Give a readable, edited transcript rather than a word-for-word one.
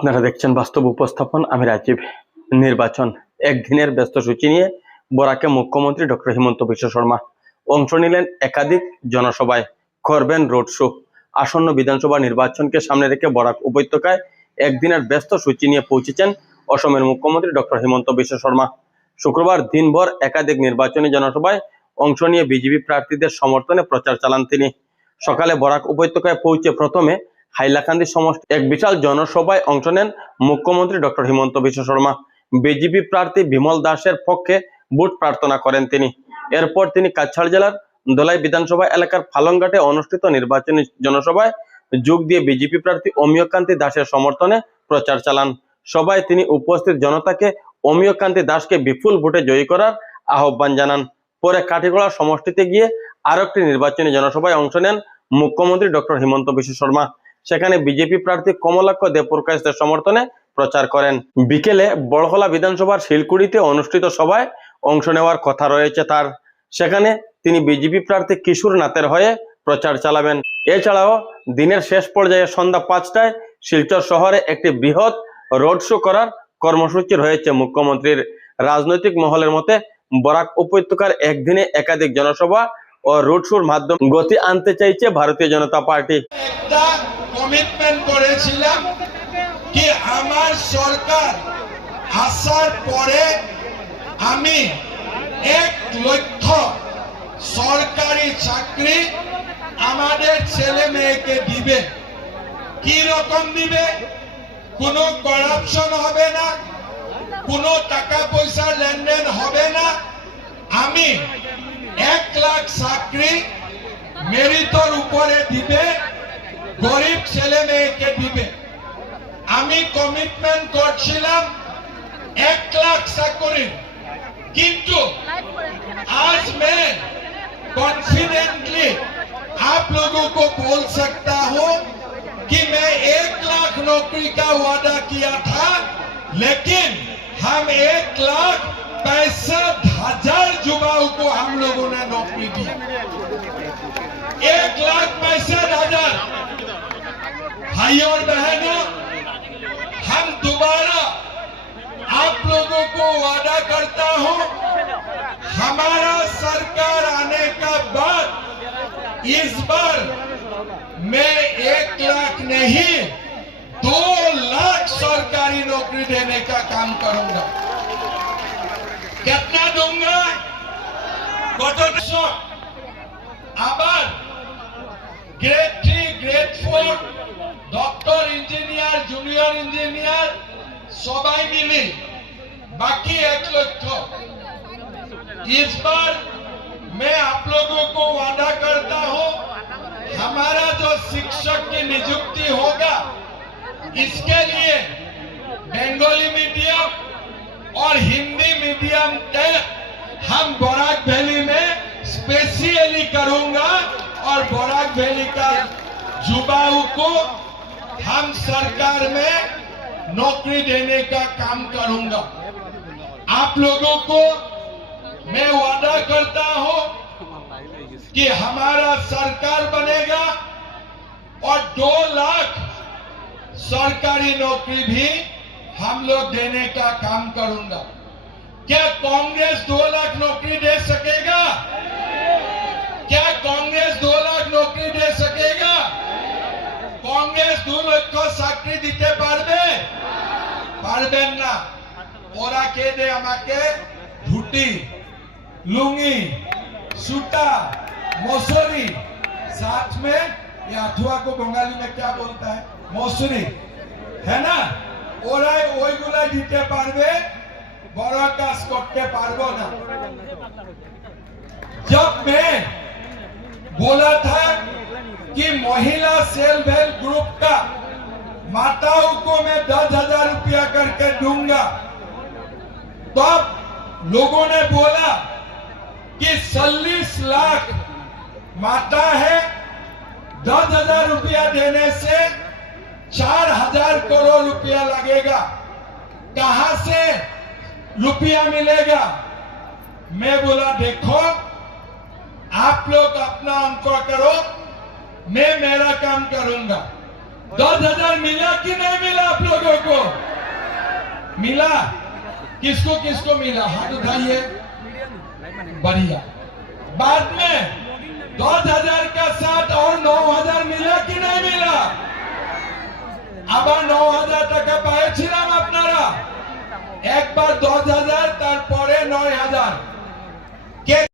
আপনারা দেখছেন বাস্তব উপস্থাপন। আমি রাজীব। নির্বাচন একদিনের ব্যস্ত সূচি নিয়ে বরাকে মুখ্যমন্ত্রী ডক্টর হিমন্ত বিশ্ব শর্মা অংশ নিলেন একাধিক জনসভায়, করবেন রোড শো। আসন্ন বিধানসভা নির্বাচনকে সামনে রেখে বরাক উপত্যকায় একদিনের ব্যস্ত সূচি নিয়ে পৌঁছেছেন অসমের মুখ্যমন্ত্রী ডক্টর হিমন্ত বিশ্ব শর্মা। শুক্রবার দিনভর একাধিক নির্বাচনী জনসভায় অংশ নিয়ে বিজেপি প্রার্থীদের সমর্থনে প্রচার চালান তিনি। সকালে বরাক উপত্যকায় পৌঁছে প্রথমে হাইলাকান্দি সমষ্টি এক বিশাল জনসভায় অংশ নেন মুখ্যমন্ত্রী ডক্টর হিমন্ত বিশ্ব শর্মা। বিজেপি প্রার্থী বিমল দাসের পক্ষে ভোট প্রার্থনা করেন তিনি। এরপর তিনি কাছাড় জেলার দলাই বিধানসভা এলাকার ফালংঘাটে অনুষ্ঠিত নির্বাচনী জনসভায় যোগ দিয়ে বিজেপি প্রার্থী অমিয়কান্তি দাসের সমর্থনে প্রচার চালান। সভায় তিনি উপস্থিত জনতাকে অমিয়কান্তি দাসকে বিপুল ভোটে জয়ী করার আহ্বান জানান। পরে কাঠিগড়া সমষ্টিতে গিয়ে আরো একটি নির্বাচনী জনসভায় অংশ নেন মুখ্যমন্ত্রী ডক্টর হিমন্ত বিশ্ব শর্মা। সেখানে বিজেপি প্রার্থী কমলাক্ষ দেবপ্রকাশের সমর্থনে প্রচার করেন। বিকেলে বড়হলা বিধানসভার শিলকুড়িতে অনুষ্ঠিত সভায় অংশ নেওয়ার কথা রয়েছে তার। সেখানে তিনি বিজেপি প্রার্থী কিশোর নাথের হয়ে প্রচার চালাবেন। এছাড়াও দিনের শেষ পর্যায়ে সন্ধ্যা 5টায় শিলচর শহরে একটি বৃহৎ রোড শো করার কর্মসূচি রয়েছে মুখ্যমন্ত্রীর। রাজনৈতিক মহলের মতে বরাক উপত্যকার একদিনে একাধিক জনসভা ও রোড শোর মাধ্যমে গতি আনতে চাইছে ভারতীয় জনতা পার্টি। একটা কমিটমেন্ট করেছিলাম কি আমার সরকার আসার পরে আমি 1 লক্ষ সরকারি চাকরি আমাদের ছেলে মেয়েকে দিবে। কি রকম দিবে? কোনো করাপশন হবে না, কোনো টাকা পয়সা লেনদেন হবে না। আমি 1 লাখ চাকরি মেরিটর উপরে দিবে, গরিব ছেলে মেয়েকে দিবে। আমি কমিটমেন্ট করছিলাম 1 লাখ চাকরি, কিন্তু आज मैं कॉन्फिडेंटली आप लोगों को बोल सकता हूं कि मैं 1 लाख नौकरी का वादा किया था, लेकिन हम 1,65,000 युवाओं को हम लोगों ने नौकरी दी। 1,65,000 भाई और बहनों, हम दोबारा आप लोगों को वादा करता हूं, हमारा सरकार आने का बाद इस बार मैं 1 लाख नहीं 2 लाख सरकारी नौकरी देने का काम करूंगा। कितना दूंगा? আবার grade 3 grade 4 doctor engineer junior engineer सबाई मिली बाकी 1 लक्ष। इस बार मैं आप लोगों को वादा करता हूं, हमारा जो शिक्षक की नियुक्ति होगा इसके लिए बंगाली मीडियम और हिंदी मीडियम के हम बराक वैली में स्पेशली करूंगा और बराक वैली का युवाओं को हम सरकार में नौकरी देने का काम करूंगा। आप लोगों को मैं वादा करता हूं कि हमारा सरकार बनेगा और 2 लाख सरकारी नौकरी भी हम लोग देने का काम करूंगा। क्या कांग्रेस 2 लाख नौकरी दे सकेगा? क्या कांग्रेस 2 लाख नौकरी दे सकेगा? कांग्रेस 2 লক্ষ চাকরি দিতে পারবে? পারবেন না। ওরা কে দে আমাকে ধুতি, लुंगी, सूटा, मौसरी, साथ में ये अथवा को बंगाली में क्या बोलता है? मौसरी, है ना? ওরাই ওইগুলা দিতে পারবে, বড় কাজ করতে পারবো না। जब मैं बोला था कि महिला सेल्फ हेल्प ग्रुप का माताओं को मैं 10,000 रुपया करके दूंगा, तब लोगों ने बोला कि 40 लाख माता है, 10,000 रुपया देने से 4,000 करोड़ रुपया लगेगा, कहां से रुपया मिलेगा? मैं बोला देखो आप लोग अपना अंक करो, मैं मेरा काम करूंगा। 10,000 मिला कि नहीं मिला आप लोगों को? मिला? किसको किसको मिला? हाथ उठाइए। बढ़िया। बाद में 10,000 का साथ और 9,000 मिला कि नहीं मिला? আবার 9,000 টাকা পাইছিলাম আপনারা। একবার 10,000 তারপরে 9,000। কে